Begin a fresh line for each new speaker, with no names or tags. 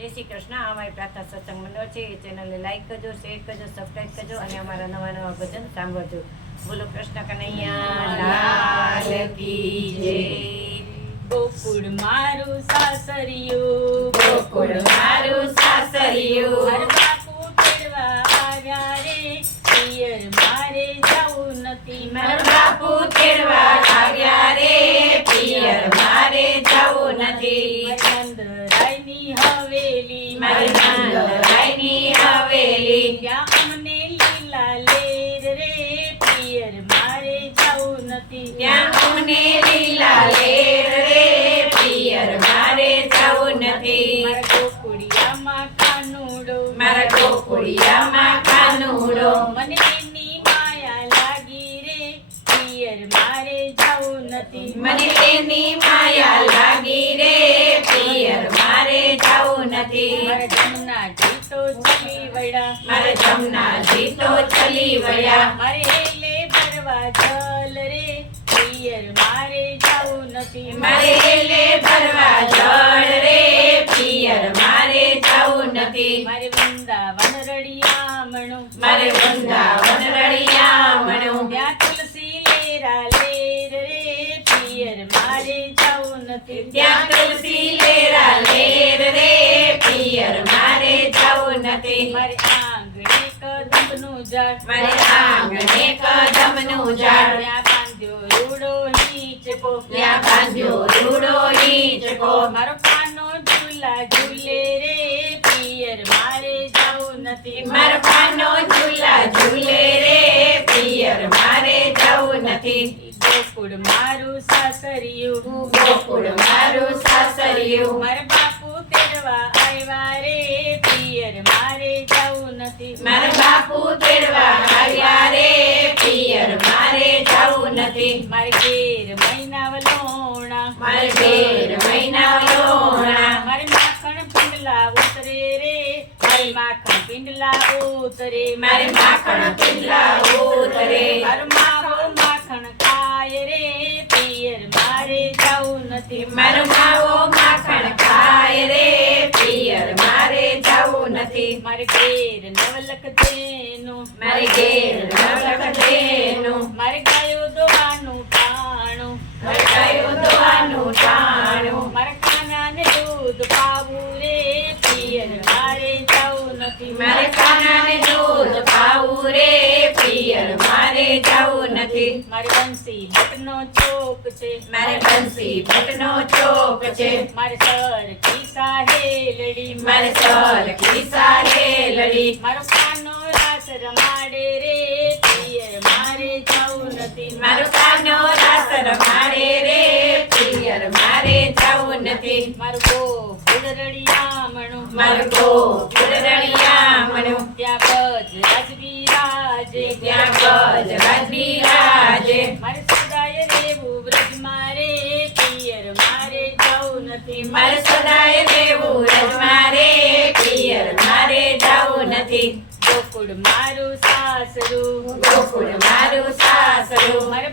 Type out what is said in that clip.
જય શ્રી કૃષ્ણ. આ અમારી પ્રાર્થના સત્સંગ મંડળ છે. એ ચેનલને લાઈક કરજો શેર કરજો સબસ્ક્રાઈબ કરજો અને અમારા નવા નવા ભજન સાંભળજો. બોલો કૃષ્ણ કનૈયા. લાલ કી જય.
ગોકુળ મારું સાસરિયું.
ગોકુળ
નંદરાયની હવેલી ત્યાં લીલા લેર રે પિયર મારે જવું નથી
ત્યાં લીલા લેર રે પિયર મારે જવું નથી
મારા ગોકુળિયામાં કાનુડો
મારા ગોકુળિયામાં કાનુડો
મને એની માયા લાગી રે, પિયર મારે જવું નથી.
મને તેની માયા લાગી રે.
જમના ચલી વળ્યા
મારે જમનાજી તો ચલી વળ્યા
મારે એલે ભરવા જલ રે. પિયર મારે જવું નથી.
મારે એલે ભરવા જળ રે. પિયર મારે જવું નથી.
મારે વૃંદાવન રળિયામણું
મારે વૃંદાવન રળિયામણું
ત્યાં તુલસી લેરા લેર નથી.
ત્યાં તુલસી લેરા લેર રે પિયર મારે જવું નથી.
મારે આંગણે કદમનું ઝાડ.
મારે આંગણે કદમનું ઝાડ.
ત્યાં બાંધ્યો રૂડો નીચકો
ત્યાં બાંધ્યો રૂડો ઈંચકો
મારો પાનો ઝૂલા ઝૂલે રે પિયર મારે જવું નથી.
મારો પાનો ઝૂલા ઝૂલે રે પિયર મારે જવું
ગોકુળ મારું સાસરિયું.
ગોકુળ મારું સાસરિયું.
મારા બાપુ તેડવા આવ્યા રે પિયર મારે જવું નથી.
મારા બાપુ તેડવા આવ્યા રે પિયર મારે જવું નથી.
મારે ઘેર મહિના વલોણા
મારે ઘેર મહિના વલોણા
મારે માખણ પિંડલા ઉતરે રે. મારે માખણ પિંડલા ઉતરે.
મારે માખણ પિંડલા ઉતરે.
મારો રે પિયર મારે જવું નથી.
મારો માવો માખણ ખાય રે પિયર મારે જવું નથી.
મારે ઘેર નવલખ દેનું.
મારે ઘેર નવલખ દેનું.
મારે ગાયો દોવાનું નથી
મારે કાનાને દૂધ પાવું રે પિયર મારે જાવું નથી.
મારે બંસી ભટનો ચોક છે.
મારે બંસી ભટનો ચોક છે.
મારે સર કિસા હે લડી.
મારે સર ખિસ્સા લડી.
મારો કાનો રાસ રમાડે રે પિયર મારે જાવું નથી.
મારો કાનો રાસ રમાડે રે પિયર મારે જાવું નથી.
મારું ગોકુળ
મારો
ત્યાં રાજ
રાજ
સદાય રેવું વ્રજ મારે પિયર મારે જવું નથી.
મારે સદાય મારે પિયર મારે જવું નથી.
ગોકુળ મારું સાસરું.
ગોકુળ મારું સાસરું.